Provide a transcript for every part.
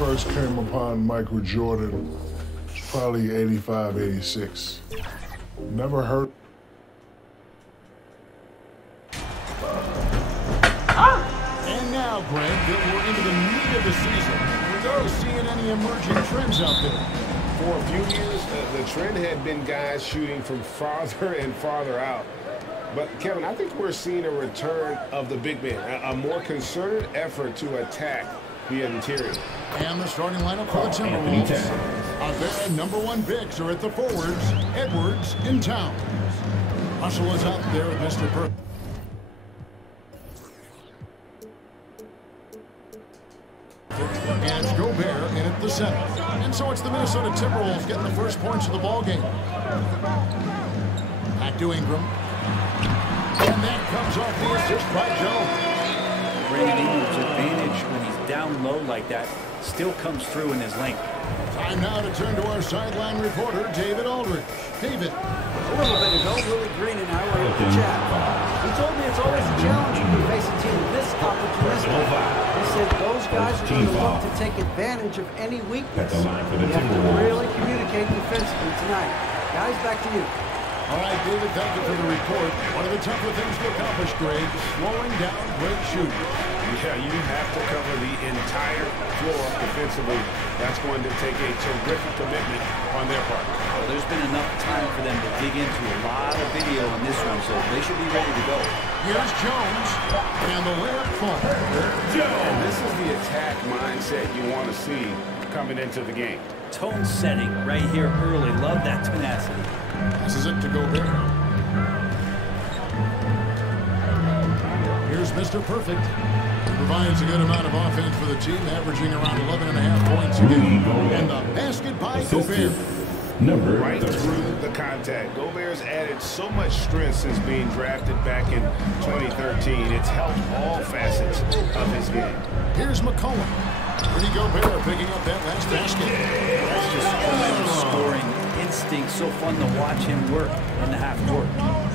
first came upon Michael Jordan, it was probably 85, 86. Never heard. And now, Greg, that we're into the meat of the season, are you seeing any emerging trends out there? For a few years, the trend had been guys shooting from farther and farther out. But, Kevin, I think we're seeing a return of the big man, a more concerted effort to attack the interior. And the starting lineup for the Timberwolves. Their #1 picks are at the forwards, Edwards and Towns. Russell is out there with Mr. Perfect. And it's Gobert in at the center. And so it's the Minnesota Timberwolves getting the first points of the ball game. Back to Ingram. And that comes off the assist by Jones. Brandon Ingram's advantage when he's down low like that still comes through in his length. Time now to turn to our sideline reporter, David Aldridge. David. A little bit ago, Willie Green and I were able to chat. He told me it's always a challenge when you face a team this opportunistic. He said those guys are going to look to take advantage of any weakness. You have to really communicate defensively tonight. Guys, back to you. All right, David, thank you for the report. One of the tougher things to accomplish, Greg, slowing down great shooting. Yeah, you have to cover the entire floor defensively. That's going to take a terrific commitment on their part. Well, there's been enough time for them to dig into a lot of video on this one, so they should be ready to go. Here's Jones, and the layup falls. And this is the attack mindset you want to see coming into the game. Tone setting right here early. Love that tenacity. This is it to Gobert. Here's Mr. Perfect. Provides a good amount of offense for the team, averaging around 11.5 points a game. And the basket by Gobert. Right through the contact. Gobert's added so much strength since being drafted back in 2013. It's helped all facets of his game. Here's McCollum. Rudy Gobert picking up that last basket. That's just tremendous scoring instinct. So fun to watch him work in the half court.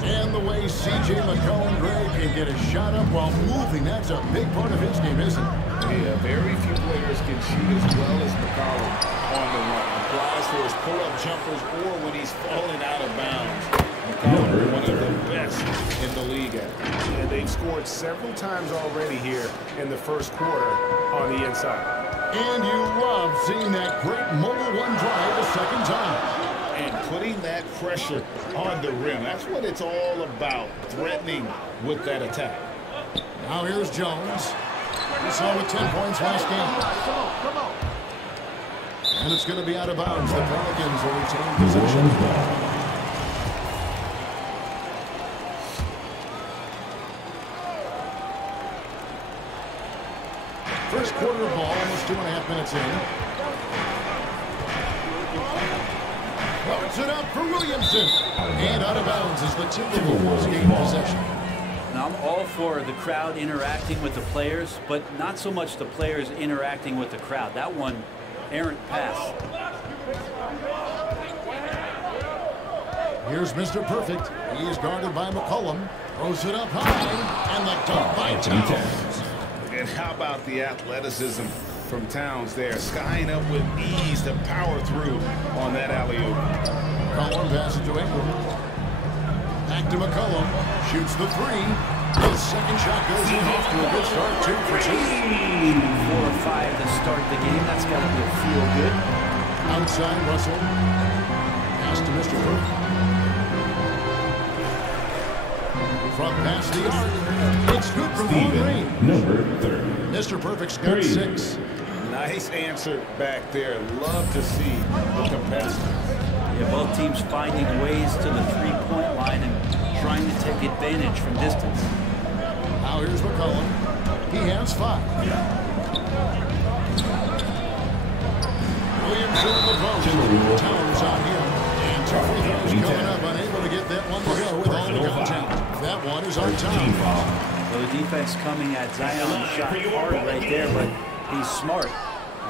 And the way C.J. McCollum, Greg, can get a shot up while moving, that's a big part of his game, isn't it? Yeah, very few players can shoot as well as McCollum on the run. Applies for his pull-up jumpers or when he's falling out of bounds. McCollum, one of the best in the league at it. And they've scored several times already here in the first quarter on the inside. And you love seeing that great mobile one drive a second time. And putting that pressure on the rim. That's what it's all about, threatening with that attack. Now here's Jones. We saw with 10 points last game. Come on. And it's going to be out of bounds. The Pelicans will retain possession. First quarter of ball, almost 2.5 minutes in. Puts it up for Williamson. And out of bounds as the Timberwolves gain possession. Now, I'm all for the crowd interacting with the players, but not so much the players interacting with the crowd. That one, errant pass. Here's Mr. Perfect. He is guarded by McCollum. Throws it up high. And the dunk by Towns. And how about the athleticism from Towns there, skying up with ease to power through on that alley-oop. McCollum passes to Ingram. Back to McCollum. Shoots the three. His second shot goes in off to a good start. 2 for 2. 4 or 5 to start the game. That's got to be a feel good. Outside Russell. Pass to Mr. Perfect. From past the arc. It's good from long range. Number 30. Mr. Perfect's got 6. Nice answer back there. Love to see the capacity. Yeah, both teams finding ways to the three-point line and trying to take advantage from distance. Now here's McCollum. He has 5. Williamson in the post. Towns on him. And 2 free throws coming up. Unable to get that one to go with all the contact. That one is on time. So the defense coming at Zion shot hard right there, but he's smart.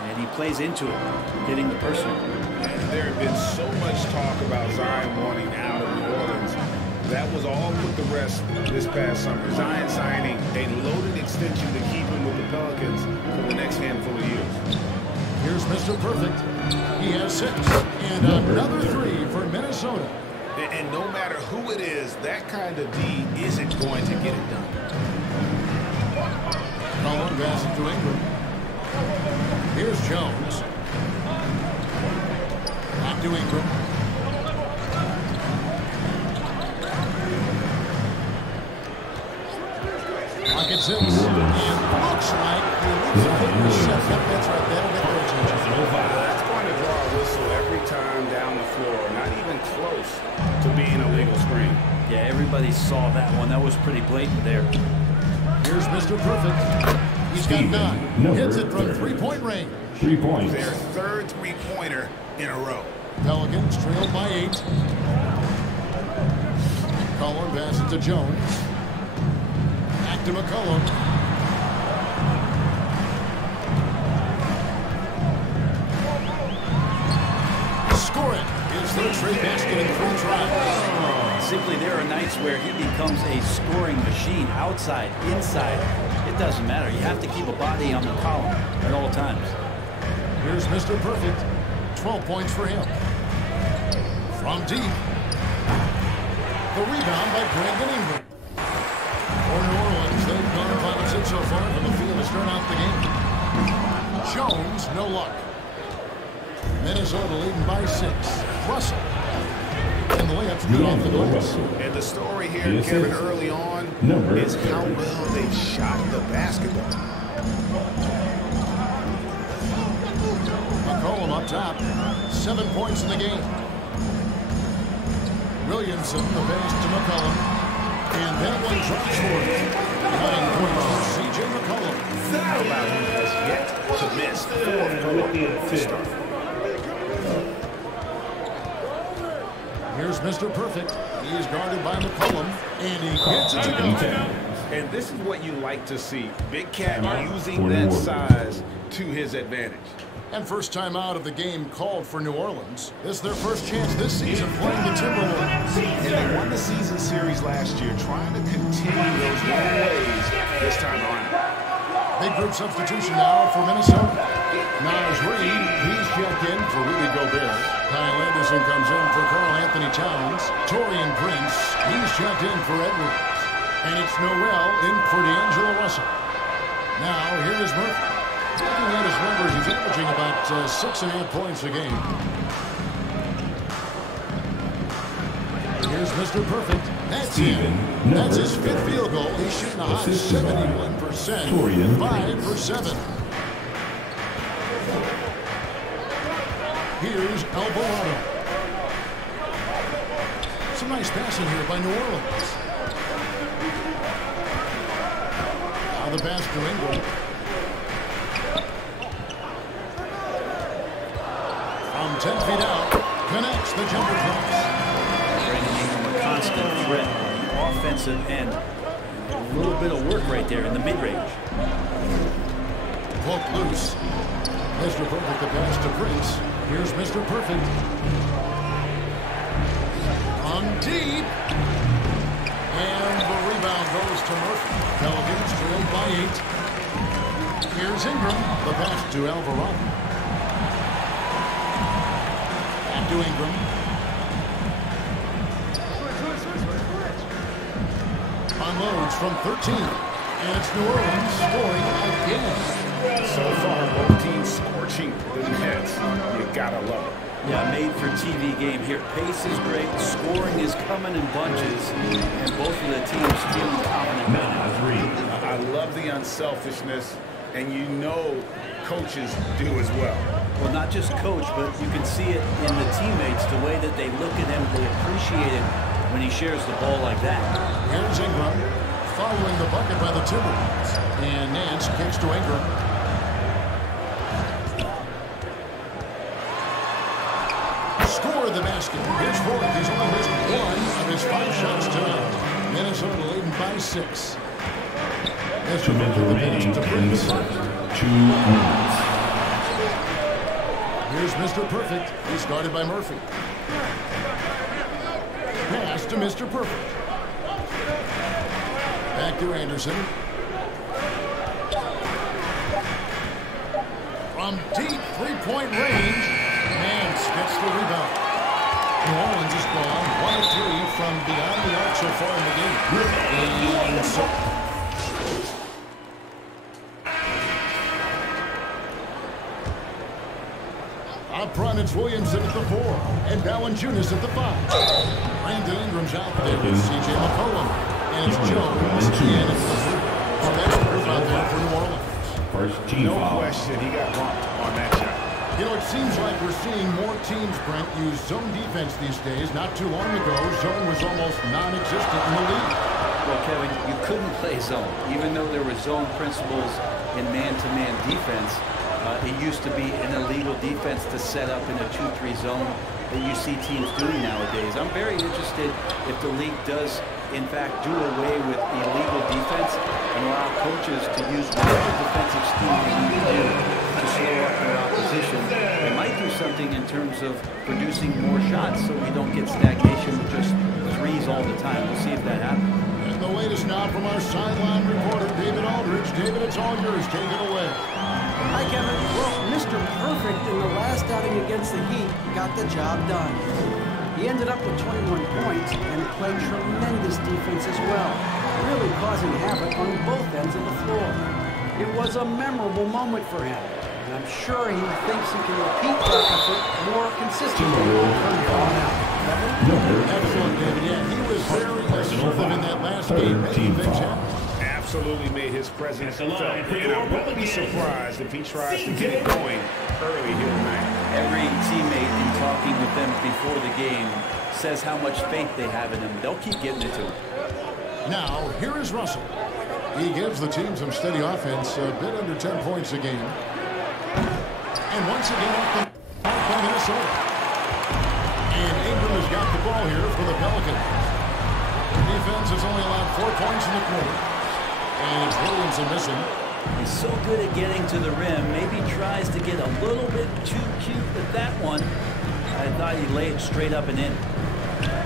And he plays into it, getting the personal. And there had been so much talk about Zion wanting out of New Orleans. That was all put to rest this past summer. Zion signing a loaded extension to keep him with the Pelicans for the next handful of years. Here's Mr. Perfect. He has 6. And another 3 for Minnesota. And no matter who it is, that kind of D isn't going to get it done. Cullen passes to Ingram. Here's Jones. Back to Ingram. Pocket 6. And looks like the set. That's right. That'll get their attention. That's going to draw a whistle every time down the floor. Not even close to being a legal screen. Yeah, everybody saw that one. That was pretty blatant there. Here's Mr. Perfect. He's got 9. Hits it from 3-point range. 3 points. Their third three-pointer in a row. Pelicans trailed by 8. Cullen passes to Jones. Back to McCollum. Score it. His third straight basket in 3 tries. Simply, there are nights where he becomes a scoring machine, outside, inside. It doesn't matter. You have to keep a body on the column at all times. Here's Mr. Perfect. 12 points for him. From deep. The rebound by Brandon Ingram. For New Orleans, they've gone 5-6 so far from the field to start out the game. Jones, no luck. Minnesota leading by 6. Russell. And the layup's good off the glass. And the story here, Kevin, early on is how well they shot the basketball. McCollum up top. 7 points in the game. Williamson, the pass to McCollum. And that one drops for it. 9 points for C.J. McCollum. How about him has yet to miss 4 to start. Here's Mr. Perfect. He is guarded by McCollum. And he gets it to go. And this is what you like to see. Big Cat using that size to his advantage. And first time out of the game called for New Orleans. This is their first chance this season playing the Timberwolves. And they won the season series last year, trying to continue those winning ways this time around. Big group substitution now for Minnesota. Niles Reed, he's checked in for Rudy Gobert. Kyle Anderson comes in for Karl Anthony Towns. Taurean Prince, he's checked in for Edwards. And it's Noel in for D'Angelo Russell. Now, here is Murphy. Looking at his numbers, he's averaging about 6.5 points a game. Here's Mr. Perfect. That's him. That's his 5th field goal. He's shooting a high 71%. 5 for 7. Here's Alvarado. Some nice passing here by New Orleans. Now the pass to Ingram. From 10 feet out, connects the jumper cross. Brandon Ingram, a constant threat on the offensive end. A little bit of work right there in the mid-range. Hook loose. Mr. Perfect, the pass to Prince. Here's Mr. Perfect. On deep. And the rebound goes to Murphy. Pelicans trailed by 8. Here's Ingram. The pass to Alvarado. Back to Ingram. Unloads from 13. And it's New Orleans scoring again. So far, both teams scorching the Nets. You gotta love it. Yeah, made for TV game here. Pace is great, scoring is coming in bunches, and both of the teams feeling confident. I love the unselfishness, and you know coaches do as well. Well, not just coach, but you can see it in the teammates, the way that they look at him, they appreciate it when he shares the ball like that. Here's Ingram, following the bucket by the Timberwolves. And Nance kicks to Ingram. Score the basket. Here's Ford. He's only missed 1 of his 5 shots tonight. Minnesota leading by 6. Mr. Perfect, the pass to Prince. 2 minutes. Here's Mr. Perfect. He's guarded by Murphy. Pass to Mr. Perfect. Back to Anderson. From deep three-point range, Nance gets the rebound. New Orleans has gone 1 of 3 from beyond the arc so far in the game. Up front, it's Williamson at the 4, and Valanciunas at the 5. Brandon Ingram's out there with C.J. McCollum, and it's Jones in at the 3. So that's the group out there for New Orleans. First team No foul. question, he got bumped on that shot. You know, it seems like we're seeing more teams, Brent, use zone defense these days. Not too long ago, zone was almost non-existent in the league. Well, Kevin, you couldn't play zone. Even though there were zone principles in man-to-man defense, it used to be an illegal defense to set up in a 2-3 zone that you see teams doing nowadays. I'm very interested if the league does, in fact, do away with illegal defense and allow coaches to use whatever defensive scheme they need to do to slow up their opposition. They might do something in terms of producing more shots so we don't get stagnation with just threes all the time. We'll see if that happens. And the latest now from our sideline reporter, David Aldridge. David, it's all yours. Take it away. Hi, Kevin. Well, Mr. Perfect in the last outing against the Heat got the job done. He ended up with 21 points and played tremendous defense as well, really causing havoc on both ends of the floor. It was a memorable moment for him, and I'm sure he thinks he can repeat that effort more consistently from here on out. Excellent, David. Yeah, he was very assertive in that last game. Making things happen. Absolutely made his presence felt. And I wouldn't be surprised if he tries to get it going early here tonight. Every teammate in talking with them before the game says how much faith they have in him. They'll keep getting it to him. Now, here is Russell. He gives the team some steady offense, a bit under 10 points a game. And once again, off the mark by Minnesota. And Ingram has got the ball here for the Pelicans. The defense has only allowed 4 points in the quarter. And it's Williamson missing. He's so good at getting to the rim. Maybe tries to get a little bit too cute with that one. I thought he'd lay it straight up and in.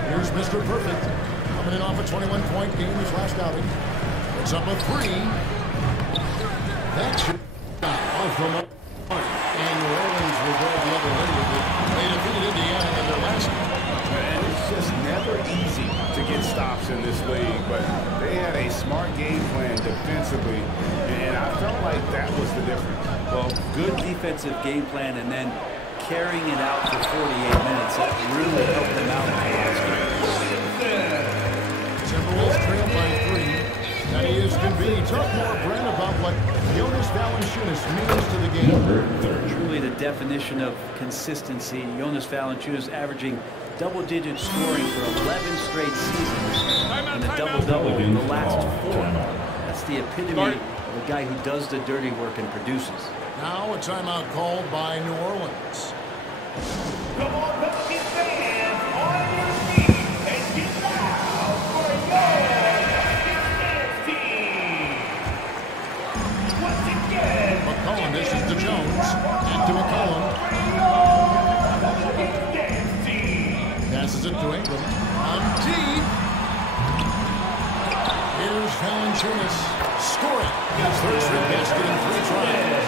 Here's Mr. Perfect. Coming in off a 21-point game his last outing. It's up a 3. That's off the mark. And New Orleans will go the other way with it. They defeated Indiana in their last game. And it's just never easy to get stops in this league, but they had a smart game plan defensively, and I felt like that was the difference. Well, good defensive game plan and then carrying it out for 48 minutes. That really helped them out in the last game. Timberwolves trail by 3. That is convenient. Talk more, Brent, about what Jonas Valanciunas means to the game. Truly the definition of consistency. Jonas Valanciunas averaging double-digit scoring for 11 straight seasons and a double-double in the last 4. That's the epitome of a guy who does the dirty work and produces. Now a timeout called by New Orleans. Come on, Pelicans fans, on your feet and get loud for your defense team. Once again, McCollum dishes to Jones. Back to McCollum. defense team. Passes it to Ingram. On deep. Here's Valanciunas scoring. His third straight basket in 3 tries.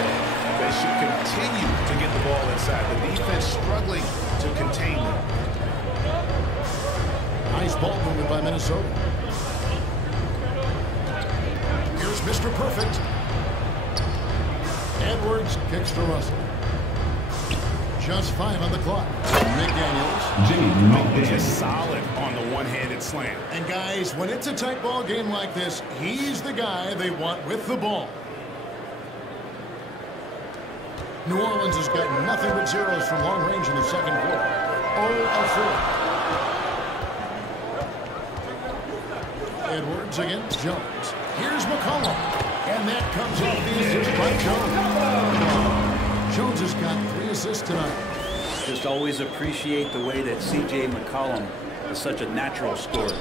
They should continue to get the ball inside. The defense struggling to contain them. Nice ball movement by Minnesota. Here's Mr. Perfect. Edwards kicks to Russell. Just 5 on the clock. McDaniels. Just solid on the one-handed slam. And guys, when it's a tight ball game like this, he's the guy they want with the ball. New Orleans has got nothing but zeros from long range in the second quarter. 0 of 4. Edwards against Jones. Here's McCollum. And that comes off the assist by Jones. Jones has got 3 assists tonight. Just always appreciate the way that C.J. McCollum is such a natural scorer.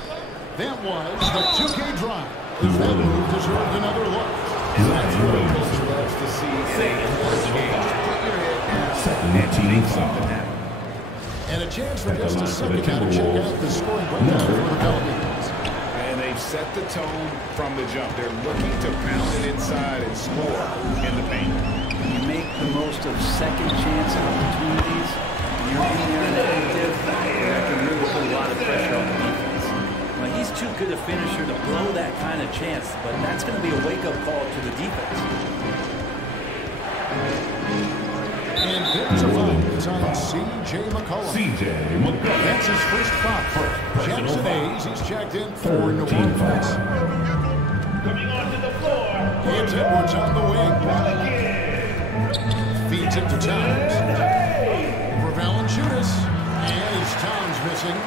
That was the 2K drive. If that move deserved another look. And that's what a coach loves to see in a important game. Put your head down and make something happen. And a chance for just a second now to check out the scoring breakdown for the Pelicans. And they've set the tone from the jump. They're looking to pound it inside and score in the paint. you make the most of second chance opportunities, you're in there and active, that can really put a lot of pressure on the defense. Well, he's too good a finisher to blow that kind of chance, but that's going to be a wake-up call to the defense. And there's a foul. It's on C.J. McCollum. C.J. McCollum. That's his first foul. Jackson Hayes, he's checked in for New Orleans. Coming onto the floor. It's Edwards on the wing. Feeds it to Towns. For Valanciunas. And his Towns missing.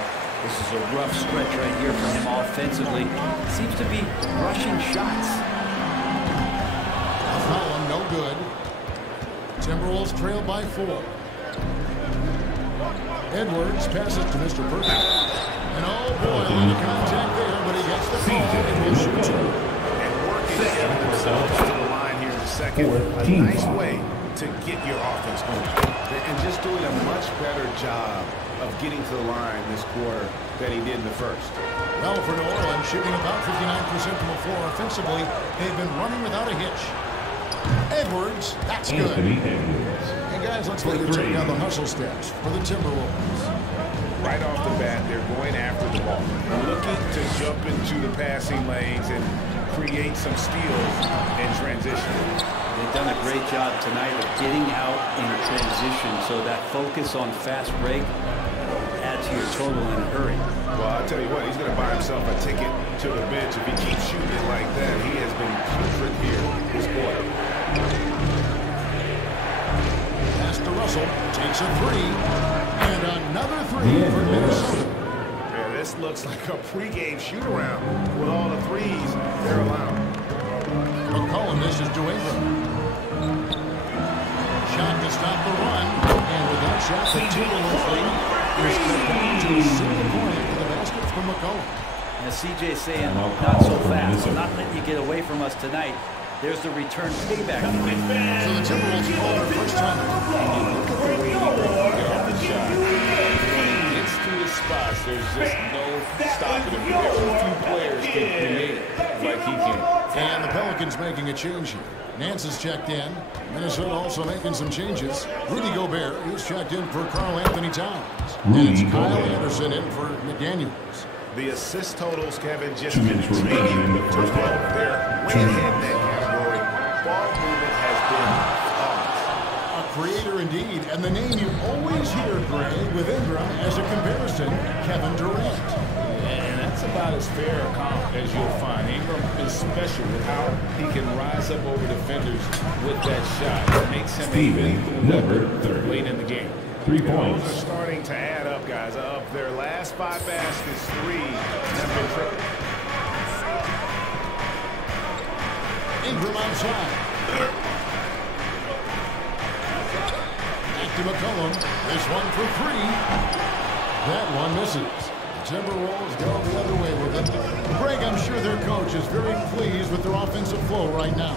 This is a rough stretch right here for him offensively. Seems to be rushing shots. McCollum, no good. Timberwolves trail by 4. Edwards passes to Mr. Perfect. And oh boy, a lot of contact there, but he gets the ball and will shoot 2. And working to get themselves to the line here in the second. A nice way to get your offense going. And just doing a much better job of getting to the line this quarter than he did in the first. Well, for New Orleans, shooting about 59% from the floor offensively, they've been running without a hitch. Edwards, that's good. And guys, let's take a check down the hustle steps for the Timberwolves. Right off the bat, they're going after the ball. Looking to jump into the passing lanes and create some steals in transition. They've done a great job tonight of getting out in transition, so that focus on fast break adds to your total in a hurry. Well, I'll tell you what, he's going to buy himself a ticket to the bench. If he keeps shooting it like that, he has been putrid here this quarter. Pass to Russell, takes a 3, and another 3 for Minnesota. Yeah, this looks like a pregame shoot-around with all the threes they're allowing. McCollum misses to Ingram. Shot to stop the run, and with that shot, the Timberwolves lead is cut down to a single point to the basket from McCollum. And CJ saying, not so fast, not letting you get away from us tonight. There's the return payback. So the Timberwolves call their first time. Look at the way he get off the shot. When he gets to the spots, there's just no stopping him. Very few players can create like he can. And the Pelicans making a change here. Nance is checked in. Minnesota also making some changes. Rudy Gobert, he's checked in for Karl Anthony Towns. And it's Kyle Anderson in for McDaniels. The assist totals, Kevin, just 2 minutes remaining in the first half. They're way ahead in that category. Ball movement has been A creator indeed, and the name you always hear, Gray, with Ingram as a comparison, Kevin Durant. And that's about as fair a comp as you'll find. Ingram is special with how he can rise up over defenders with that shot. It makes him Steven, number 30. late in the game. 3 Those points. are starting to add up, guys. Of their last 5 baskets, 3 have been triple. Ingram outside. Back to McCollum. This one for 3. That one misses. The Timberwolves go the other way with it. Greg, I'm sure their coach is very pleased with their offensive flow right now.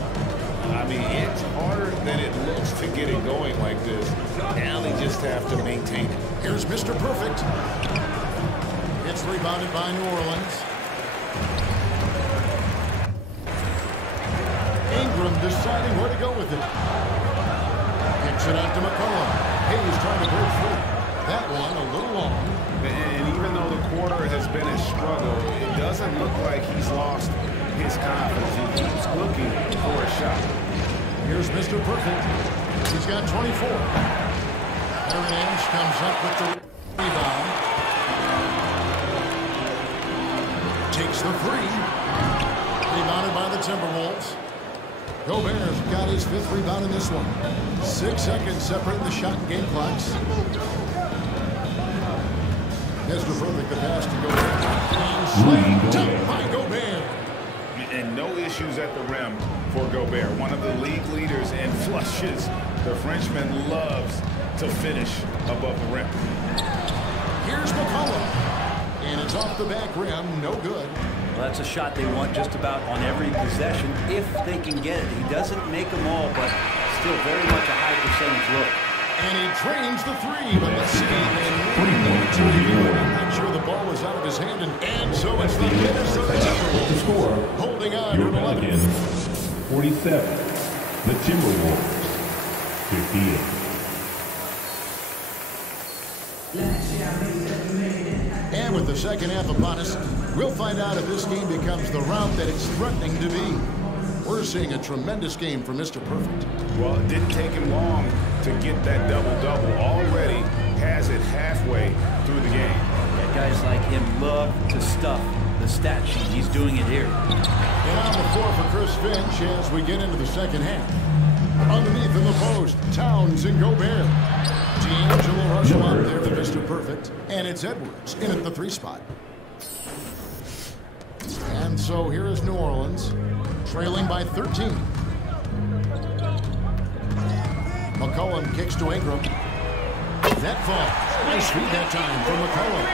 I mean, it's harder than it looks to get it going like this. Now they just have to maintain it. Here's Mr. Perfect. It's rebounded by New Orleans. Ingram deciding where to go with it. Kicks it out to McCollum. Hayes trying to break free. That one a little long. And even though the quarter has been a struggle, it doesn't look like he's lost his confidence. He keeps looking for a shot. Here's Mr. Perfect. He's got 24. Aaron Ames comes up with the rebound. Takes the 3. Rebounded by the Timberwolves. Gobert's got his 5th rebound in this one. 6 seconds separating the shot and game clocks. Mr. Perfect, the pass to Gobert. And slammed up by Gobert. And no issues at the rim for Gobert, one of the league leaders in flushes. The Frenchman loves to finish above the rim. Here's McCollum. And it's off the back rim, no good. Well, that's a shot they want just about on every possession if they can get it. He doesn't make them all, but still very much a high percentage look. And he trains the 3, but let's see. I'm not sure the ball was out of his hand, and so it's the Minnesota Timberwolves Score. holding on Your to 11. Pelicans, 47. The Timberwolves, 58. And with the second half upon us, we'll find out if this game becomes the route that it's threatening to be. We're seeing a tremendous game from Mr. Perfect. Well, it didn't take him long to get that double-double. Already has it halfway through the game. Yeah, guys like him love to stuff the stat sheet. He's doing it here. And on the floor for Chris Finch as we get into the second half. Underneath in the post, Towns and Gobert. D'Angelo Russell out there for Mr. Perfect. And it's Edwards in at the 3 spot. And so here is New Orleans, trailing by 13. McCollum kicks to Ingram. That falls. Nice feed that time from McCollum.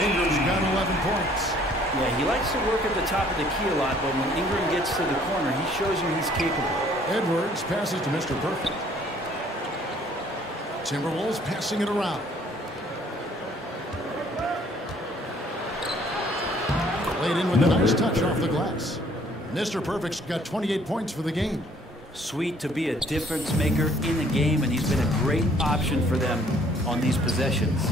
Ingram's got 11 points. Yeah, he likes to work at the top of the key a lot, but when Ingram gets to the corner, he shows you he's capable. Edwards passes to Mr. Perfect. Timberwolves passing it around. Laid in with a nice touch off the glass. Mr. Perfect's got 28 points for the game. Sweet to be a difference maker in the game, and he's been a great option for them on these possessions.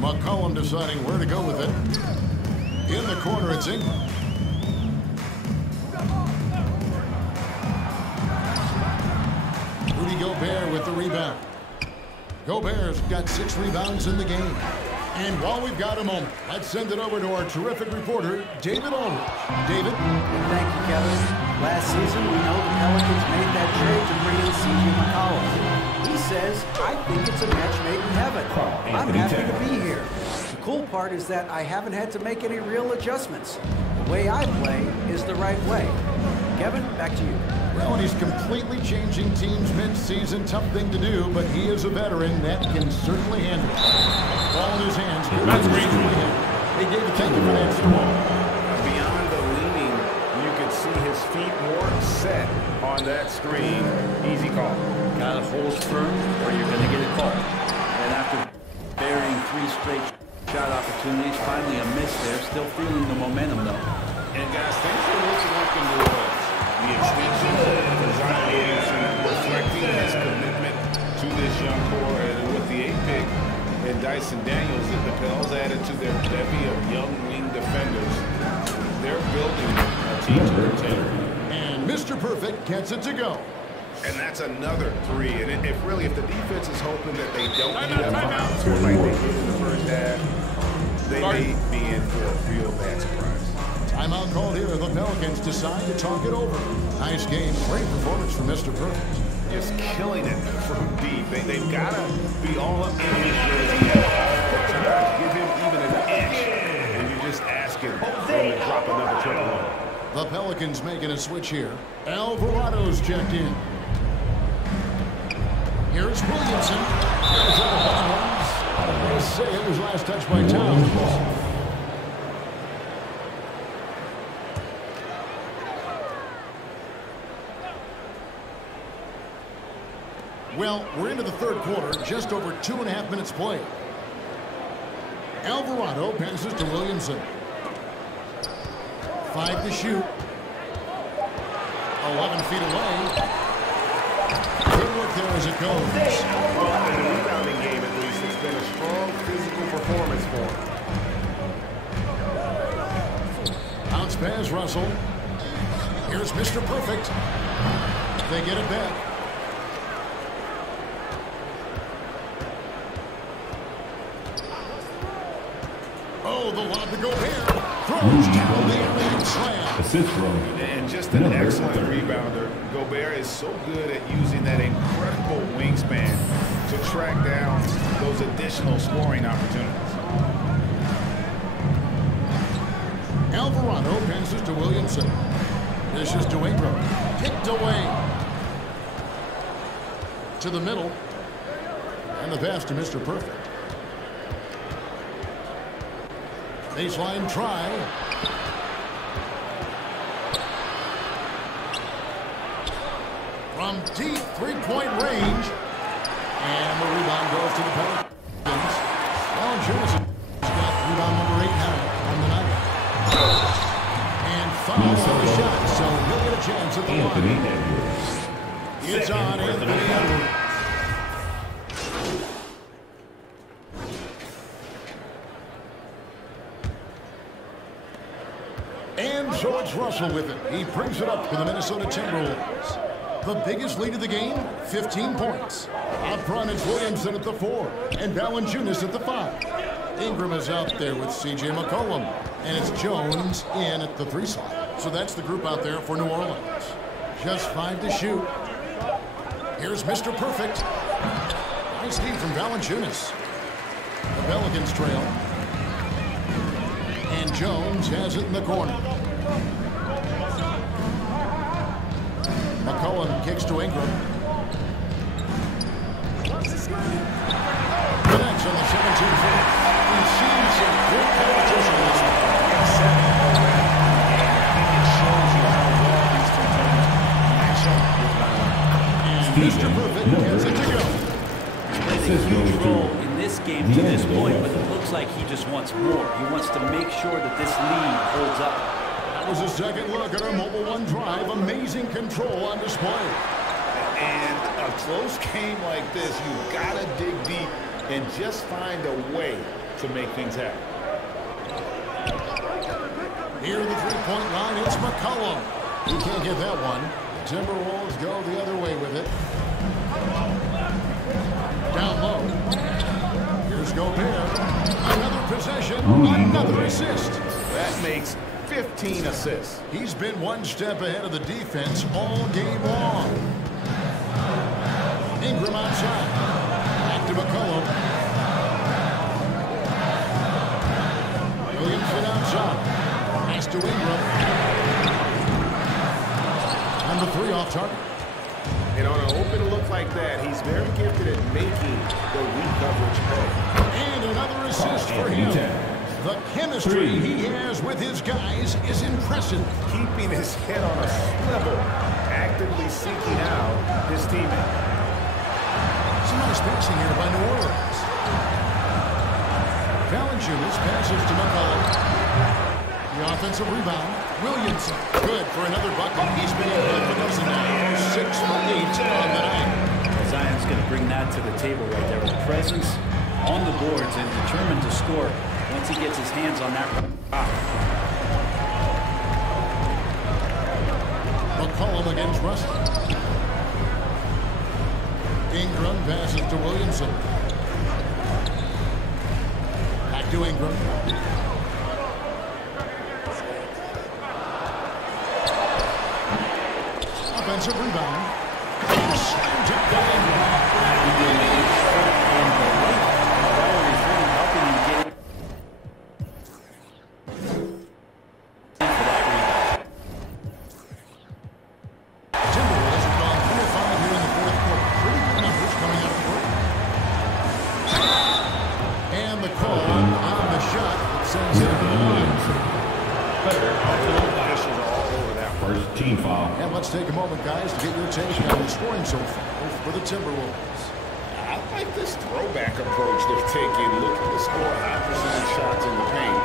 McCollum deciding where to go with it. In the corner, it's Ingram. Rudy Gobert with the rebound. Gobert's got 6 rebounds in the game. And while we've got a moment, let's send it over to our terrific reporter, David Aldridge. David? Thank you, Kevin. Last season, we know the Pelicans made that trade to bring in C.J. McCollum. He says, I think it's a match made in heaven. I'm happy to be here. The cool part is that I haven't had to make any real adjustments. The way I play is the right way. Kevin, back to you. Well, he's completely changing teams mid-season. Tough thing to do, but he is a veteran that can certainly handle it. Ball in his hands. Hey, David, thank you for that. Beyond the leaning, you could see his feet more set on that screen. Easy call. Got to hold firm or you're going to get a call. And after burying 3 straight shot opportunities, finally a miss there. Still feeling the momentum, though. And guys, things are looking like in New Orleans. The extension for Zion Williamson reflecting his commitment to this young core, and with the 8th pick and Dyson Daniels, the Pels added to their bevy of young wing defenders. They're building a team to contend. And Mr. Perfect gets it to go. And that's another 3. And if the defense is hoping that they don't get up like they did in the first half, they may be in for a real bad surprise. Timeout called here. The Pelicans decide to talk it over. Nice game. Great performance from Mr. Perfect. Just killing it from deep. They've got to be all up in his jersey at all times. Give him even an inch, and you're just asking him to drop another triple on him. The Pelicans making a switch here. Alvarado's checked in. Here's Williamson. There's out of bounds. They say it was last touched by Towns. Well, we're into the 3rd quarter, just over 2.5 minutes played. Alvarado passes to Williamson. 5 to shoot. 11 feet away. Good work there as it goes. Well, in the rebounding game, at least, it's been a strong physical performance for him. Bounce pass, Russell. Here's Mr. Perfect. They get it back. Oh, the lob to Gobert. Throws down the alley slam. Assist from. And just an excellent rebounder. Gobert is so good at using that incredible wingspan to track down those additional scoring opportunities. Alvarado passes to Williamson. This is to Ingram. Kicked away. To the middle. And the pass to Mr. Perfect. Baseline try. From deep 3-point range. And the rebound goes to the Pelicans. Alan Jefferson has got rebound number 8 now on the night. And foul on the shot, so he'll get a chance at the line. It's on Anthony Edwards. And George Russell with it. He brings it up for the Minnesota Timberwolves. The biggest lead of the game, 15 points. Up front, it's Williamson at the 4 and Valanciunas at the 5. Ingram is out there with C.J. McCollum. And it's Jones in at the 3 slot. So that's the group out there for New Orleans. Just 5 to shoot. Here's Mr. Perfect. Nice lead from Valanciunas. The Pelicans trail. And Jones has it in the corner. McCollum kicks to Ingram. Connects on the 17-foot. He seems a good competition in this one. It shows you how well these two teams match up with one another. And Mr. Perfect gets it to go. He's played a huge role in this game to this point, but it looks like he just wants more. He wants to make sure that this lead holds up. That was a second look at our Mobile One drive. Amazing control on display. And a close game like this, you've got to dig deep and just find a way to make things happen. Near the three-point line, it's McCollum. He can't get that one. The Timberwolves go the other way with it. Down low. Here's Gobert. Another possession, another assist. That makes 15 assists. He's been one step ahead of the defense all game long. Ingram outside. Back to McCollum. Williamson outside. Pass to Ingram. And the 3 off target. And on an open look like that, he's very gifted at making the weak coverage pay. And another assist for him. The chemistry he has with his guys is impressive. Keeping his head on a swivel, actively seeking out his teammate. Some nice passing here by New Orleans. Valanciunas passes to McCollum. The offensive rebound. Williamson. Good for another bucket. He's been in for dozen now. 6 for 8 on the night. Zion's going to bring that to the table right there. With presence on the boards and determined to score once he gets his hands on that rock. McCollum against Russell. Ingram passes to Williamson. Back to Ingram. Offensive rebound. Slammed it by Ingram. Timberwolves have gone 4 of 5 here in the fourth quarter. Pretty good numbers coming out of the break. And the call on the shot that sends it to the line. Officials are all over that one. First team foul. And let's take a moment, guys, to get your take on the scoring so far for the Timberwolves. I like this throwback approach they're taking, looking to score high percentage shots in the paint.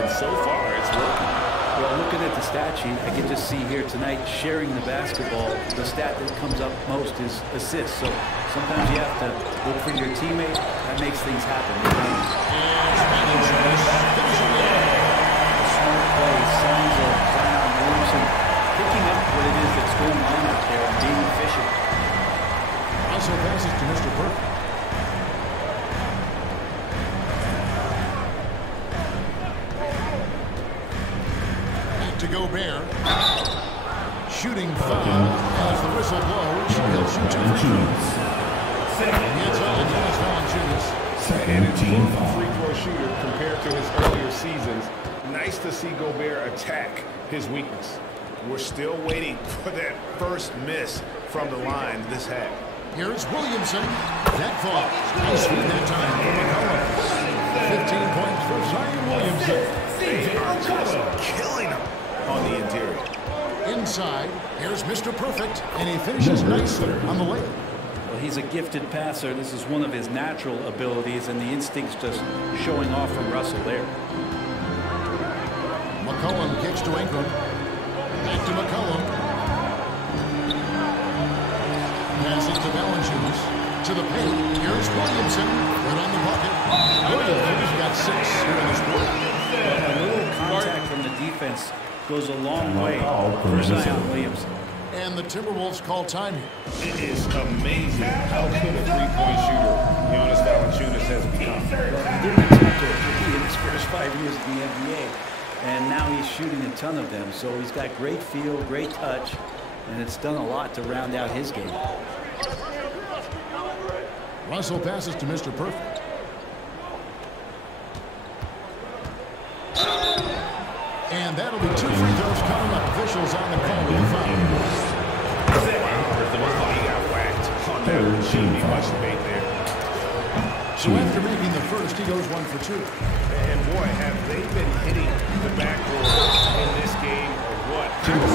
And so far, it's working. Well, looking at the stat sheet, I can just see here tonight sharing the basketball. The stat that comes up most is assists. So sometimes you have to look for your teammate. That makes things happen. Smart play, signs of Zion Williamson picking up what it is that's going on out there and being efficient. Also passes to Mr. Perfect. To Gobert. Shooting foul as the whistle blows. He'll shoot 2 free throws. It's on Jonas Valanciunas. Second team foul. Free throw shooter compared to his earlier seasons. Nice to see Gobert attack his weakness. We're still waiting for that first miss from the line this half. Here's Williamson. That falls. Nice feed that time for McCollum. 15 points for Zion Williamson. They are just killing him on the interior. Inside, here's Mr. Perfect, and he finishes nicely on the layup. Well, he's a gifted passer. This is one of his natural abilities, and the instincts just showing off from Russell there. McCollum kicks to Ingram. Back to McCollum. passes to Valanciunas. To the paint. Here's Williamson. Right on the bucket. Williamson's got 6 here in this quarter. A little contact from the defense goes a long way for Zion Williamson. And the Timberwolves call time here. It is amazing how good a three-point shooter Jonas Valanciunas has become. He didn't attempt it in his first 5 years in the NBA, and now he's shooting a ton of them. So he's got great feel, great touch, and it's done a lot to round out his game. Russell passes to Mr. Perfect. And that'll be 2 free throws coming up. Officials on the call with a foul. He got whacked on that. Shouldn't be much debate there. So after making the first, he goes 1 for 2. And boy, have they been hitting the backboard in this game or what? It's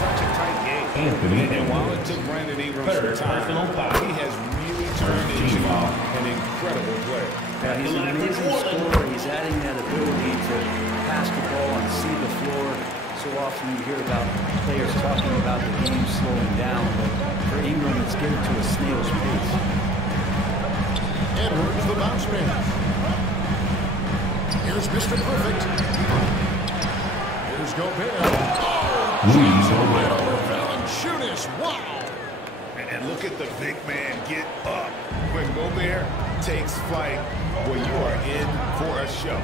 such a tight game. And while it took Brandon Ingram some time, he has really turned into an incredible player. He's an amazing scorer. He's adding that ability to pass the ball and see the floor. So often you hear about players talking about the game slowing down, but for Ingram, it's getting to a snail's pace. Edwards, the bounce pass. Here's Mr. Perfect. Here's Gobert. Oh, right over Valanciunas. Wow. And look at the big man get up. When Gobert takes flight, well, you are in for a show.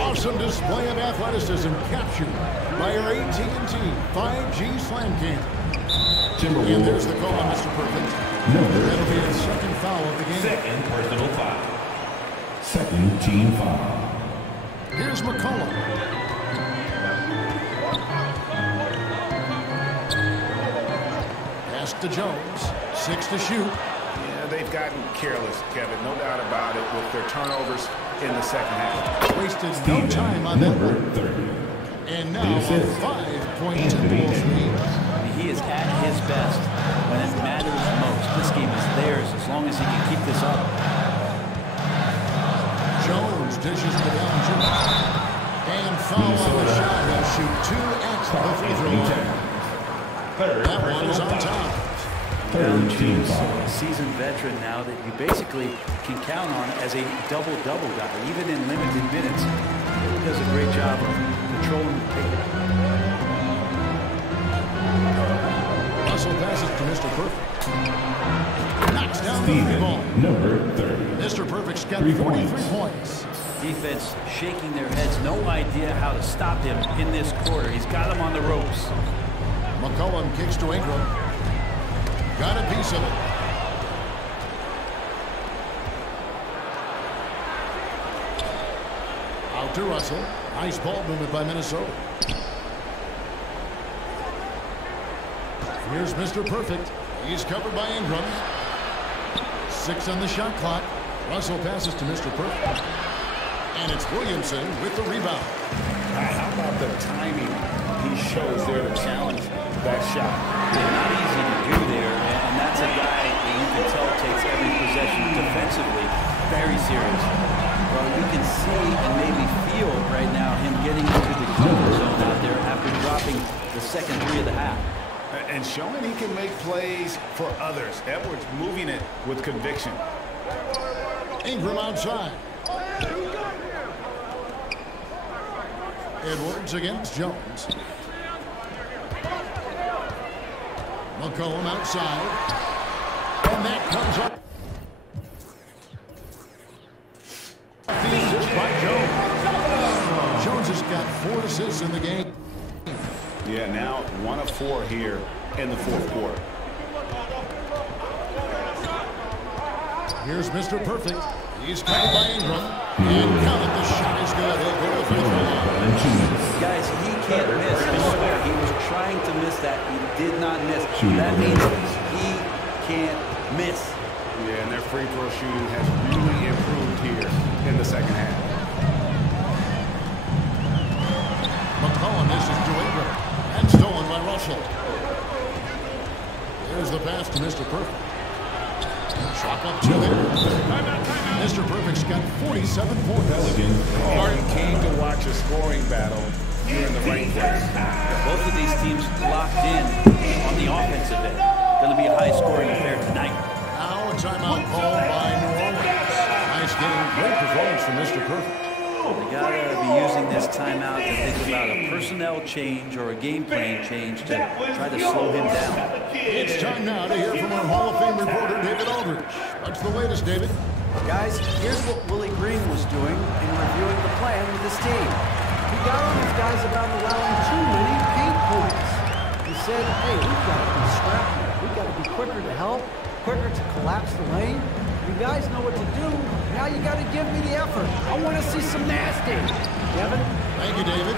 Awesome display of athleticism captured by our AT&T 5G Slam Cam. And there's the call on Mr. Perfect. That'll be his second foul of the game. Second personal foul. Second team foul. Here's McCollum. Pass to Jones. 6 to shoot. Yeah, they've gotten careless, Kevin. No doubt about it with their turnovers in the second half. Wasted no time on that one. And now a 5-point Timberwolves lead. He is at his best when it matters most. This game is theirs as long as he can keep this up. Jones dishes to Valanciunas. And foul on the shot. He'll shoot 2 at the free throw line. That one is on top. Valanciunas, a seasoned veteran now that you basically can count on as a double-double guy, even in limited minutes. He does a great job of controlling the pace. Russell passes to Mr. Perfect. Knocks down the Steven, ball. number 30. Mr. Perfect's got 3 43 points. points. Defense shaking their heads, no idea how to stop him in this quarter. He's got him on the ropes. McCollum kicks to Ingram. Got a piece of it. Out to Russell. Nice ball movement by Minnesota. Here's Mr. Perfect. He's covered by Ingram. 6 on the shot clock. Russell passes to Mr. Perfect. And it's Williamson with the rebound. How about the timing he shows there to challenge that shot? Yeah, not easy to do there, and that's a guy that you can tell takes every possession defensively very serious. Well, you can see and maybe feel right now him getting into the comfort zone out there after dropping the second 3 of the half. And showing he can make plays for others. Edwards moving it with conviction. Ingram outside. Edwards against Jones. McCollum outside. And that comes up. Just by Jones. Jones has got 4 assists in the game. Yeah, now 1 of 4 here in the fourth quarter. Here's Mr. Perfect. He's covered by Ingram. And counted. The shot is good. He'll go to the free throw line. Guys, he can't miss. I swear, he was trying to miss that. He did not miss. That means he can't miss. Yeah, and their free throw shooting has really improved here in the second half. McCollum misses to Ingram. And stolen by Russell. There's the pass to Mr. Perfect. Chop up to there. Mr. Perfect's got 47 points. Martin came to watch a scoring battle here in the right place. Both of these teams locked in on the offensive end. going to be a high-scoring affair tonight. Now a timeout called by New Orleans. Nice game. Great performance from Mr. Perfect. They got to be using this timeout to think about a personnel change or a game plan change to try to slow him down. It's time now to hear from our Hall of Fame reporter, David Aldridge. What's the latest, David? Guys, here's what Willie Green was doing in reviewing the plan with his team. He got on his guys about allowing too many paint points. He said, hey, we've got to be scrappy. We've got to be quicker to help, quicker to collapse the lane. You guys know what to do. Now you got to give me the effort. I want to see some nasty. Kevin? Thank you, David.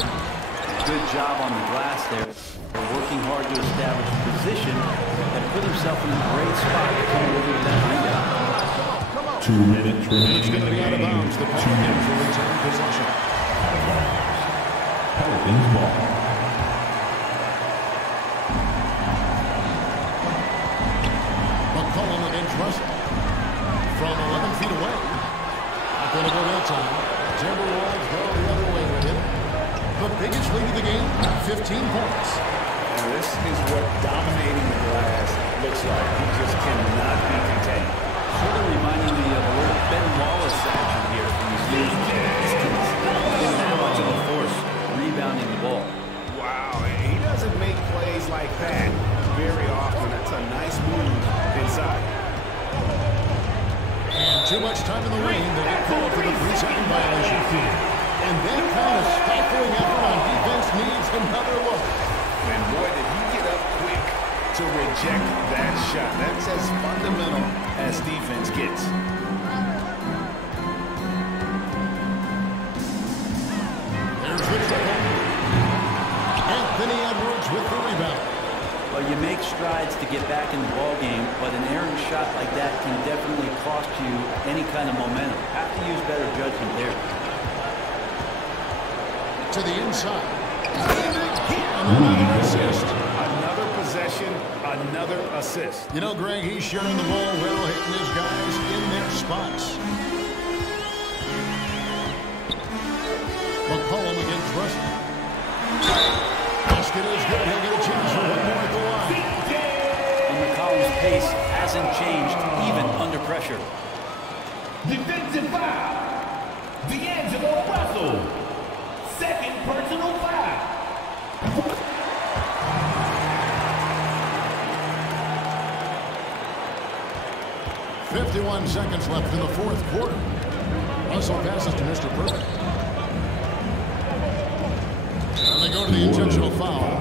Good job on the glass there. They're working hard to establish a position and put himself in a great spot to come over with that rebound. 2 minutes remaining. It's going to be out of bounds. The Pelicans will return possession. Pelicans ball. McCollum against Russell. From 11 feet away. Not going to go that time. Timberwolves go the other way with it. The biggest lead of the game, 15 points. And this is what dominating the glass looks like. He just cannot be contained. Sort of reminding me of a little Ben Wallace action here from his years. Didn't have much of a force rebounding the ball. Wow, he doesn't make plays like that very often. That's a nice move inside. And too much time in the lane. They get called for the 3-second violation. And that kind of stifling effort on defense needs another look. And boy, did he get up quick to reject that shot. That's as fundamental as defense gets. There's the triple. Anthony Edwards with the rebound. Well, you make strides to get back in the ball game, but an errant shot like that can definitely cost you any kind of momentum. Have to use better judgment there. To the inside. Another assist. Another possession, another assist. You know, Greg, he's sharing the ball well, hitting his guys in their spots. McCollum against Russell. Basket is good. He'll get a chance for one more at the line. And McCollum's pace hasn't changed even under pressure. Defensive foul. D'Angelo Russell. Second personal foul. 51 seconds left in the fourth quarter. Russell passes to Mr. Perfect. And they go to the intentional foul.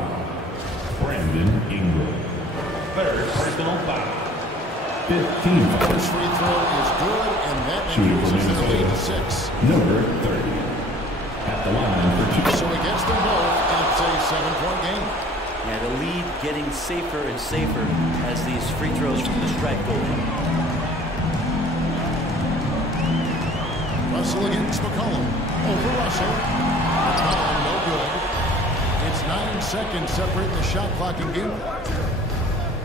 Brandon Ingram. Third personal foul. 15 fouls. First free throw is good, and that Shooting for increases the lead to Minnesota. 6. Number 30. At the line for 2. So he gets them both, and it's a 7-point game. Yeah, the lead getting safer and safer as these free throws from the stripe go in. Russell against McCollum. Over Russell. McCollum, no good. It's 9 seconds separating the shot clock and game.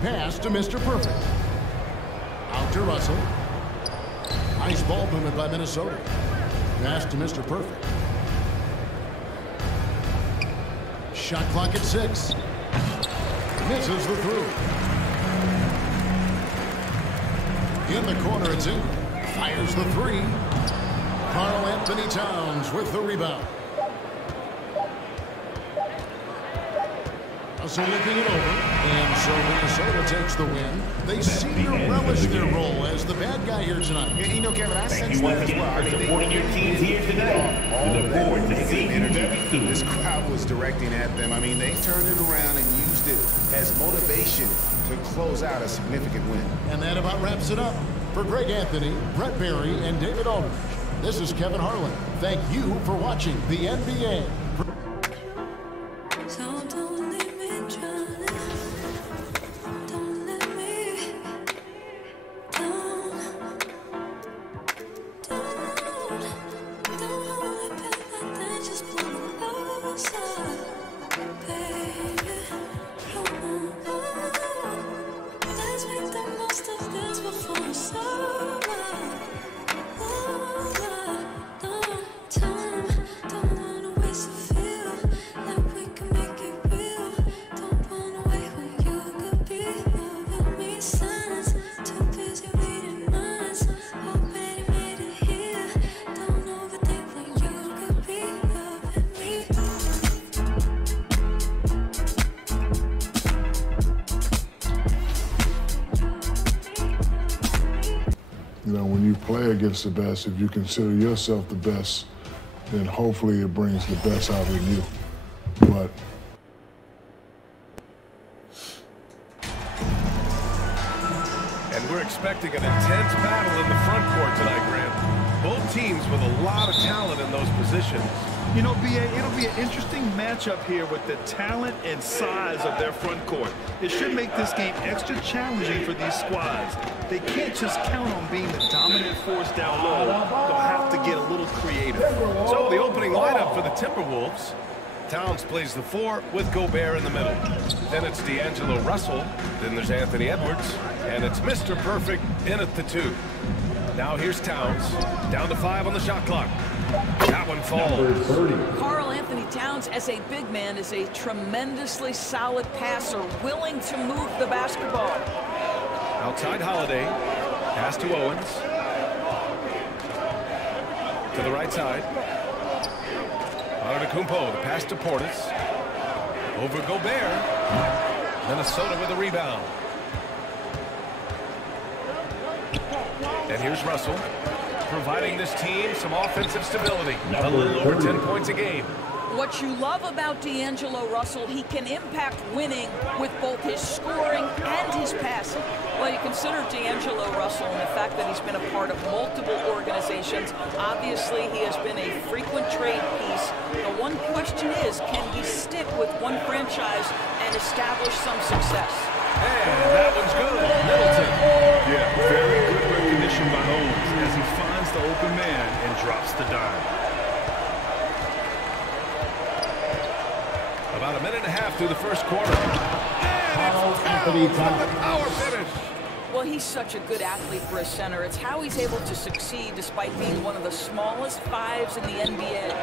Pass to Mr. Perfect. Out to Russell. Nice ball movement by Minnesota. Pass to Mr. Perfect. Shot clock at 6. Misses the through. In the corner, it's in. Fires the 3. Karl Anthony Towns with the rebound. Russell looking it over, and so Minnesota takes the win. They seem to relish their role as the bad guy here tonight. You know, Kevin, I Thank sense you that once as well. again for supporting your teams here today. All We look forward to negative seeing you energy very soon. this crowd was directing at them. I mean, they turned it around and used it as motivation to close out a significant win. And that about wraps it up. For Greg Anthony, Brett Barry, and David Aldridge, this is Kevin Harlan. Thank you for watching the NBA. Don't wanna waste when you play against the best, if you consider yourself the best, then hopefully it brings the best out of you. But and we're expecting an intense battle in the front court tonight, Grant. Both teams with a lot of talent in those positions. You know, B.A., it'll be an interesting matchup here with the talent and size of their front court. It should make this game extra challenging for these squads. They can't just count on being the dominant force down low. They'll have to get a little creative. So the opening lineup for the Timberwolves. Towns plays the 4 with Gobert in the middle. Then it's D'Angelo Russell. Then there's Anthony Edwards. And it's Mr. Perfect in at the 2. Now here's Towns. Down to 5 on the shot clock. That one falls. Karl Anthony Towns, as a big man, is a tremendously solid passer, willing to move the basketball. Outside Holiday. Pass to Owens. To the right side. Antetokounmpo, the pass to Portis. Over Gobert. Minnesota with a rebound. And here's Russell, providing this team some offensive stability. A little over 10 points a game. What you love about D'Angelo Russell, he can impact winning with both his scoring and his passing. Well, you consider D'Angelo Russell and the fact that he's been a part of multiple organizations. Obviously, he has been a frequent trade piece. The one question is, can he stick with one franchise and establish some success? And that one's good. Middleton. Yeah, very good recognition by Owens as he finds the open man and drops the dime. About a minute and a half through the first quarter. And it's the power finish. Well, he's such a good athlete for a center. It's how he's able to succeed despite being one of the smallest 5s in the NBA.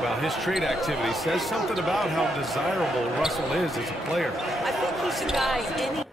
Well, his trade activity says something about how desirable Russell is as a player. I think he's a guy any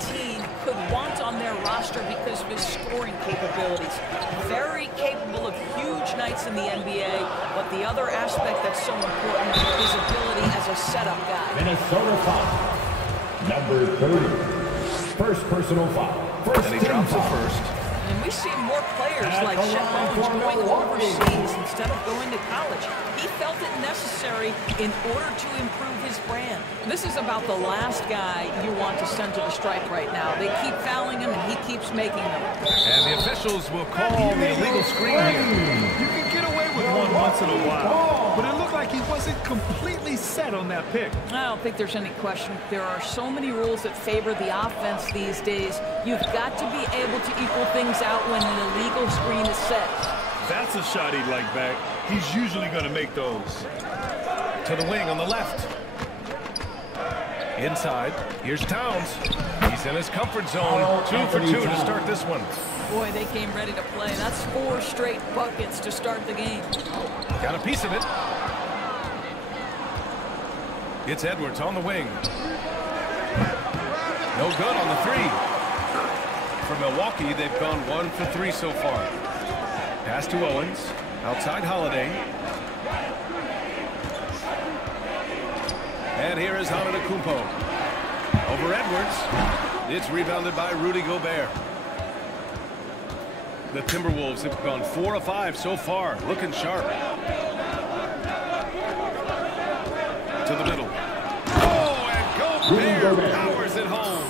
team could want on their roster because of his scoring capabilities. Very capable of huge nights in the NBA, but the other aspect that's so important is his ability as a setup guy. Minnesota foul. Number 30. First personal foul. And he drops it first. And we see more players like Chet Owens going overseas instead of going to college. He felt it necessary in order to improve his brand. This is about the last guy you want to send to the stripe right now. They keep fouling him, and he keeps making them. And the officials will call the illegal screen here. You can get away with one once in a while, but it looked like he wasn't completely set on that pick. I don't think there's any question. There are so many rules that favor the offense these days. You've got to be able to equal things out when an illegal screen is set. That's a shot he'd like back. He's usually going to make those. To the wing on the left. Inside, here's Towns. He's in his comfort zone. 2 for 2 to start this one. Boy, they came ready to play. That's 4 straight buckets to start the game. Got a piece of it. It's Edwards on the wing. No good on the 3. For Milwaukee, they've gone 1 for 3 so far. Pass to Owens. Outside Holiday. And here is Antetokounmpo. Over Edwards. It's rebounded by Rudy Gobert. The Timberwolves have gone 4 of 5 so far. Looking sharp. To the middle. Oh, and Gobert powers it home.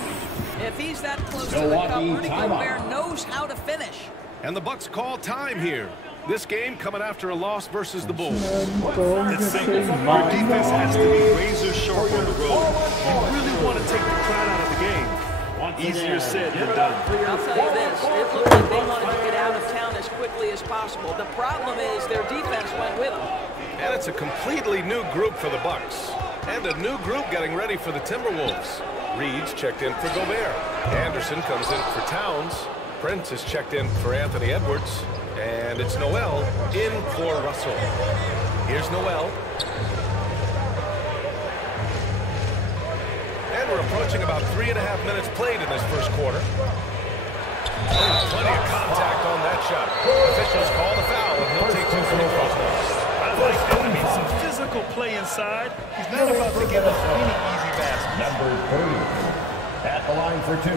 If he's that close to the cup, Rudy Gobert knows how to finish. And the Bucks call time here. This game coming after a loss versus the Bulls. It's simple. Your defense has to be razor sharp on the road. You really want to take the crowd out of the game. Easier said than done. I'll tell you this, it looked like they wanted to get out of town as quickly as possible. The problem is their defense went with them. And it's a completely new group for the Bucks. And a new group getting ready for the Timberwolves. Reed's checked in for Gobert. Anderson comes in for Towns. Prince is checked in for Anthony Edwards. And it's Noel in for Russell. Here's Noel. And we're approaching about 3.5 minutes played in this first quarter. Plenty of contact on that shot. Officials call the foul, and he'll take 2 free throws now. I like that. I mean, some physical physical play inside. He's not about to give us any easy baskets. Number 30 at the line for 2.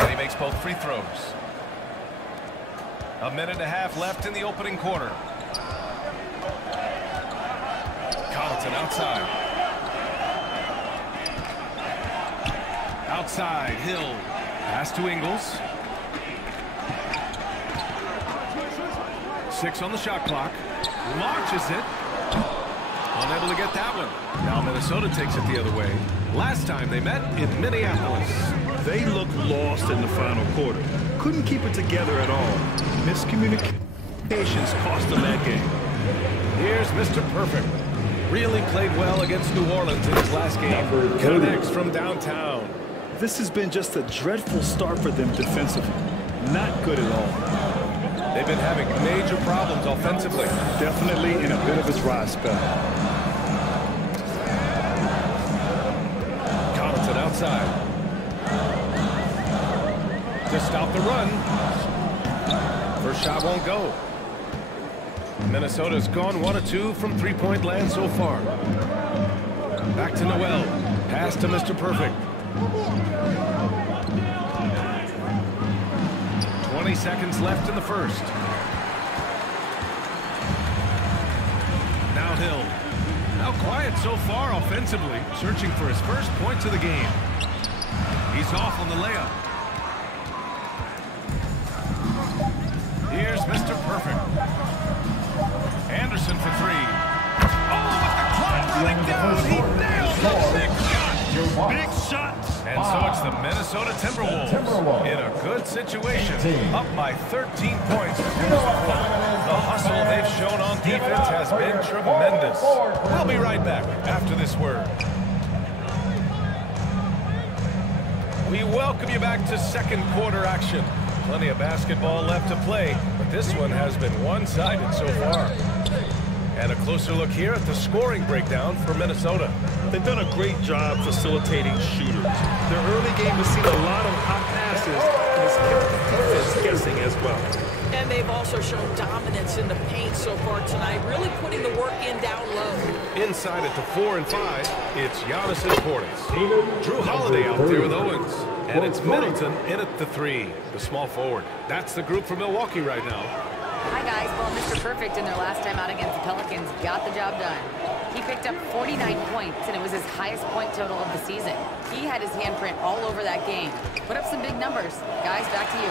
And he makes both free throws. A minute and a half left in the opening quarter. Connaughton outside. Outside, Hill. Pass to Ingles. 6 on the shot clock. Launches it. Unable to get that one. Now Minnesota takes it the other way. Last time they met in Minneapolis. They looked lost in the final quarter. Couldn't keep it together at all. Miscommunications cost them that game. Here's Mr. Perfect. Really played well against New Orleans in his last game. Connects from downtown. This has been just a dreadful start for them defensively. Not good at all. They've been having major problems offensively. Definitely in a bit of a dry spell. Connaughton outside. To stop the run. First shot won't go. Minnesota's gone 1 of 2 from three-point land so far. Back to Noel. Pass to Mr. Perfect. 20 seconds left in the first. Now Hill. Now quiet so far offensively, searching for his first points of the game. He's off on the layup. Here's Mr. Perfect. Anderson for 3. Oh, with the clock running down, he nailed the big shot. Big shot. And so it's the Minnesota Timberwolves in a good situation, up by 13 points. The hustle they've shown on defense has been tremendous. We'll be right back after this word. We welcome you back to second quarter action. Plenty of basketball left to play, but this one has been one-sided so far. And a closer look here at the scoring breakdown for Minnesota. They've done a great job facilitating shooters. Their early game has seen a lot of hot passes and has kept the defense guessing as well. And they've also shown dominance in the paint so far tonight, really putting the work in down low. Inside at the 4 and 5, it's Giannis and Portis. Drew Holiday out there with Owens. And it's Middleton in at the 3, the small forward. That's the group from Milwaukee right now. Hi, guys. Well, Mr. Perfect in their last time out against the Pelicans got the job done. He picked up 49 points, and it was his highest point total of the season. He had his handprint all over that game. Put up some big numbers. Guys, back to you.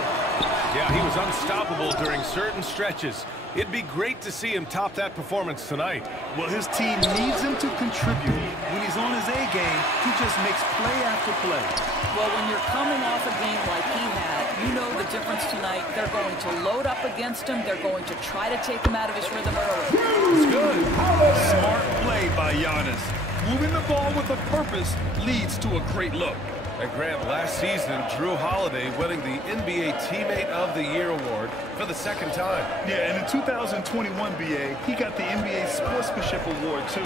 Yeah, he was unstoppable during certain stretches. It'd be great to see him top that performance tonight. Well, his team needs him to contribute. When he's on his A game, he just makes play after play. Well, when you're coming off a game like he had, you know the difference tonight. They're going to load up against him. They're going to try to take him out of his rhythm early. It's good. Smart play by Giannis. Moving the ball with a purpose leads to a great look. And Grant, last season, Drew Holiday winning the NBA Teammate of the Year award for the second time. Yeah, and in 2021 BA, he got the NBA Sportsmanship Award too.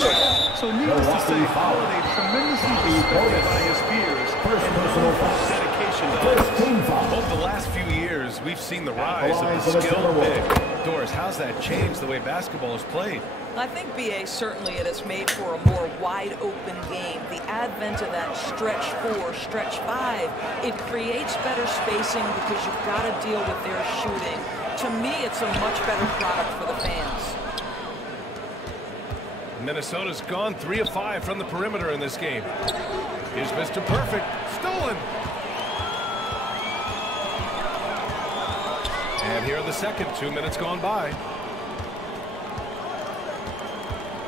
So needless to say, Holiday tremendously respected by his peers and known for his dedication to others. Over the last few years, we've seen the rise of the skilled big. Doris, how's that changed the way basketball is played? I think, BA, certainly it has made for a more wide-open game. The advent of that stretch 4, stretch 5, it creates better spacing because you've got to deal with their shooting. To me, it's a much better product for the fans. Minnesota's gone 3 of 5 from the perimeter in this game. Here's Mr. Perfect. Stolen. And here in the second, 2 minutes gone by.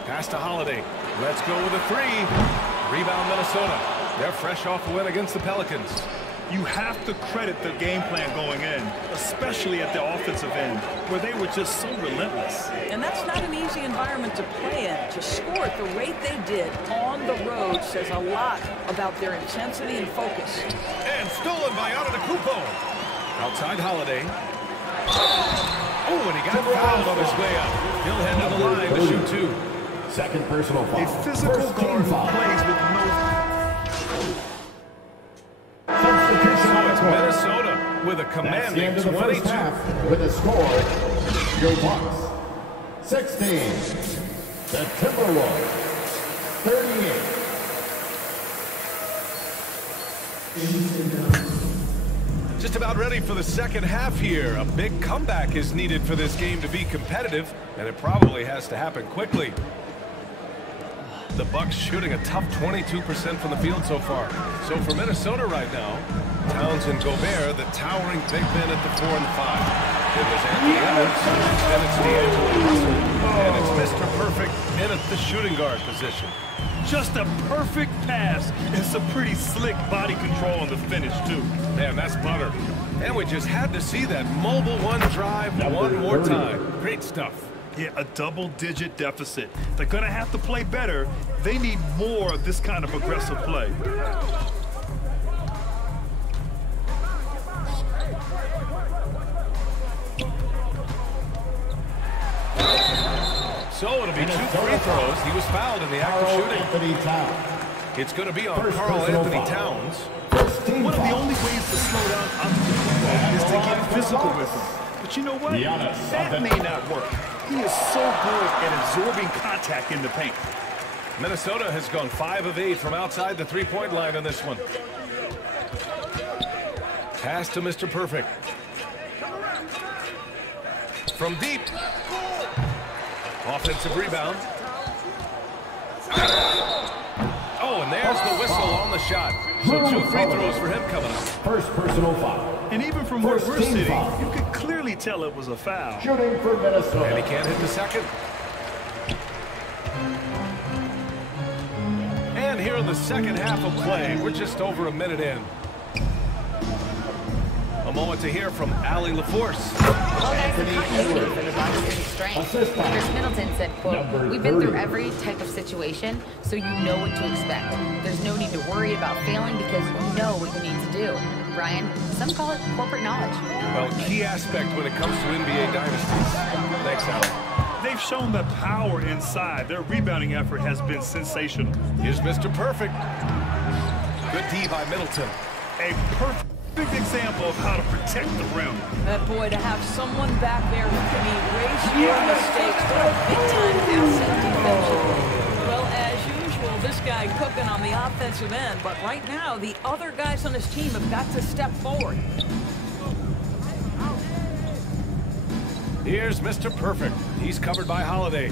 Pass to Holiday. Let's go with a 3. Rebound Minnesota. They're fresh off a win against the Pelicans. You have to credit the game plan going in, especially at the offensive end, where they were just so relentless. And that's not an easy environment to play in. To score at the rate they did on the road says a lot about their intensity and focus. And stolen by Antetokounmpo. Outside Holiday. Oh, and he got fouled on his way out. He'll head to the line to shoot 2. Second personal foul. A physical guard who plays with no... So it's Minnesota with a commanding 22. With a score, your Bucks 16. The Timberwolves, 38. Just about ready for the second half here. A big comeback is needed for this game to be competitive, and it probably has to happen quickly. The Bucks shooting a tough 22% from the field so far. So for Minnesota right now, Towns and Gobert, the towering big men at the 4 and 5. Then there's Anthony Edwards, and it's D'Angelo Russell, and it's Mr. Perfect in at the shooting guard position. Just a perfect pass and some pretty slick body control on the finish, too. Man, that's butter. And we just had to see that mobile one drive one more time. Great stuff. Yeah, a double-digit deficit. They're going to have to play better. They need more of this kind of aggressive play. So it'll be 2 free throws. He was fouled in the act of shooting. It's going to be on Karl Anthony Towns. One of the only ways to slow down Antetokounmpo is to get physical with him. But you know what? That may not work. He is so good at absorbing contact in the paint. Minnesota has gone 5 of 8 from outside the three-point line on this one. Pass to Mr. Perfect. From deep. Offensive rebound. Oh, and there's the whistle on the shot. So 2 free throws for him coming up. First personal foul. And even from where we're sitting, you could clearly tell it was a foul. Shooting for Minnesota. And he can't hit the second. And here in the second half of play, we're just over a minute in. A moment to hear from Allie LaForce. Well, guys, the continuity for the Bucks is a strength. Chris Middleton said, quote, "We've been through every type of situation, so you know what to expect. There's no need to worry about failing because you know what you need to do." Brian, some call it corporate knowledge. Well, key aspect when it comes to NBA dynasties. Thanks, Allie. They've shown the power inside. Their rebounding effort has been sensational. Here's Mr. Perfect. Good D by Middleton. A perfect example of how to protect the rim. Boy, to have someone back there who can erase your mistakes, what a big-time asset defensively. Well, as usual, this guy cooking on the offensive end, but right now, the other guys on his team have got to step forward. Here's Mr. Perfect. He's covered by Holiday.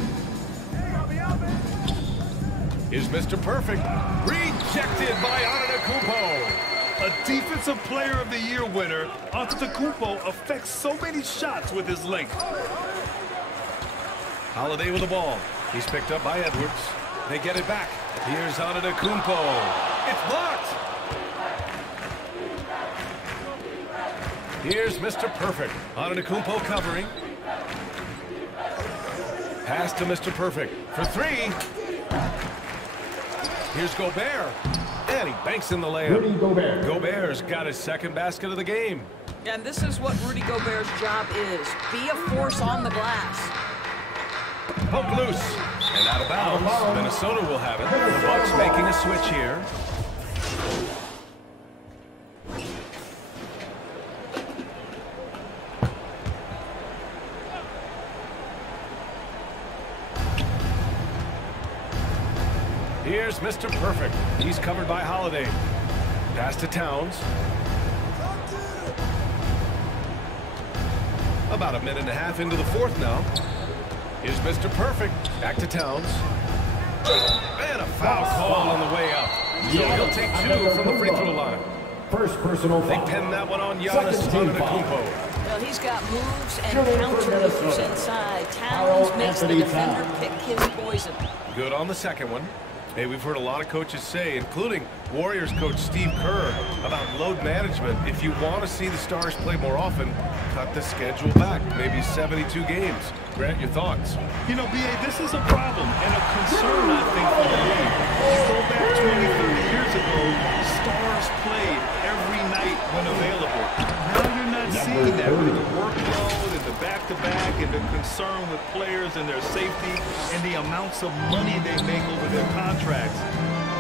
Here's Mr. Perfect. Rejected by Antetokounmpo. A Defensive Player of the Year winner, Antetokounmpo affects so many shots with his length. Holiday with the ball. He's picked up by Edwards. They get it back. Here's Antetokounmpo. It's blocked. Here's Mr. Perfect. Antetokounmpo covering. Pass to Mr. Perfect for 3. Here's Gobert. And he banks in the layup. Rudy Gobert. Gobert's got his second basket of the game. And this is what Rudy Gobert's job is. Be a force on the glass. Poke loose. And out of bounds. Minnesota will have it. The Bucks making a switch here. Here's Mr. Perfect. He's covered by Holiday. Pass to Towns. About a minute and a half into the fourth now. Here's Mr. Perfect. Back to Towns. And a foul call on the way up. So he'll take 2 from the free throw line. First personal foul. They pin that one on Giannis Antetokounmpo. Well, he's got moves and counter moves inside. Towns makes the defender pick his poison. Good on the second one. Hey, we've heard a lot of coaches say, including Warriors coach Steve Kerr, about load management. If you want to see the Stars play more often, cut the schedule back, maybe 72 games. Grant, your thoughts? You know, B.A., this is a problem and a concern, I think, for the league. You go back 20, 30 years ago, Stars played every night when available. Now you're not seeing that with the workload and the back-to-back and the concern with players and their safety and the amounts of money they make over their contracts.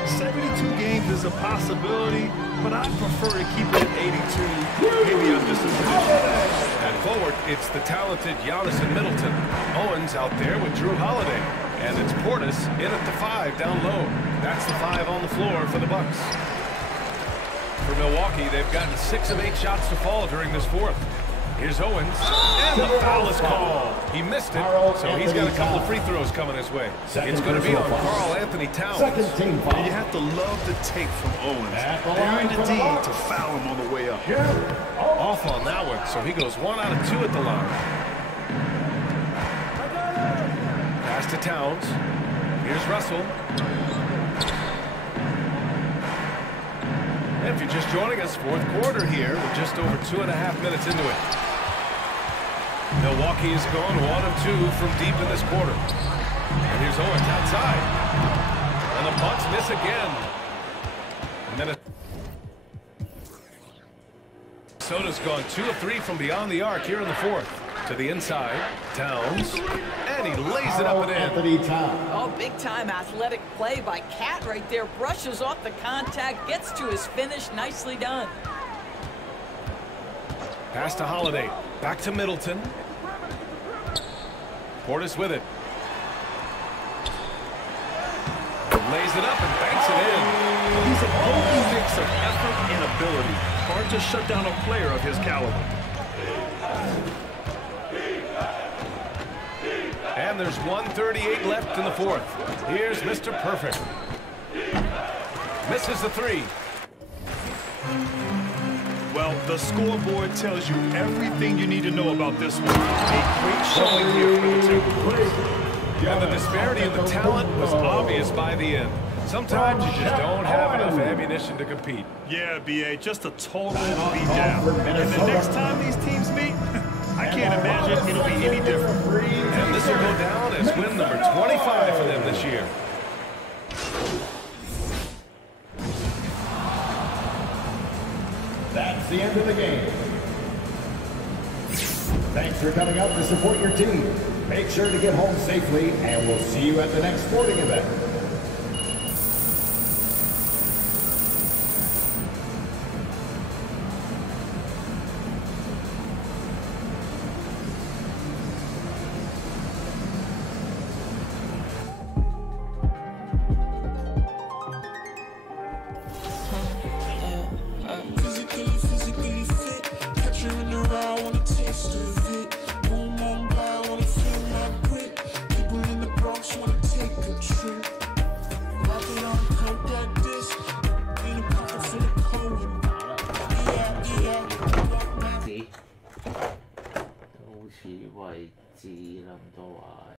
72 games is a possibility, but I prefer to keep it at 82. Maybe I'm just a traditionalist. At forward, it's the talented Giannis and Middleton. Owens out there with Drew Holiday. And it's Portis in at the 5 down low. That's the 5 on the floor for the Bucks. For Milwaukee, they've gotten 6 of 8 shots to fall during this fourth. Here's Owens, and the foul is called. He missed it, so he's got a couple of free throws coming his way. It's going to be on Karl Anthony Towns. You have to love the take from Owens. Daring the deed to foul him on the way up. Off on that one, so he goes 1 out of 2 at the line. Pass to Towns. Here's Russell. If you're just joining us, fourth quarter here. We're just over 2.5 minutes into it. Milwaukee has gone 1 of 2 from deep in this quarter. And here's Owens outside. And the Bucks miss again. Minnesota's gone 2 of 3 from beyond the arc here in the fourth. To the inside, Towns, and he lays it up and in. Oh, big-time athletic play by Cat right there. Brushes off the contact, gets to his finish. Nicely done. Pass to Holiday. Back to Middleton. Portis with it. Lays it up and banks it in. He's a potent mix of effort and ability. Hard to shut down a player of his caliber. And there's 1:38 left in the fourth. Here's Mr. Perfect. Misses the 3. Well, the scoreboard tells you everything you need to know about this one. A great showing here for the Timberwolves. And the disparity in the talent was obvious by the end. Sometimes you just don't have enough ammunition to compete. Yeah, B.A., just a total beatdown. And the next time these teams meet, I can't imagine it'll be any different. And this will go down as win number 25 for them this year. That's the end of the game. Thanks for coming out to support your team. Make sure to get home safely, and we'll see you at the next sporting event.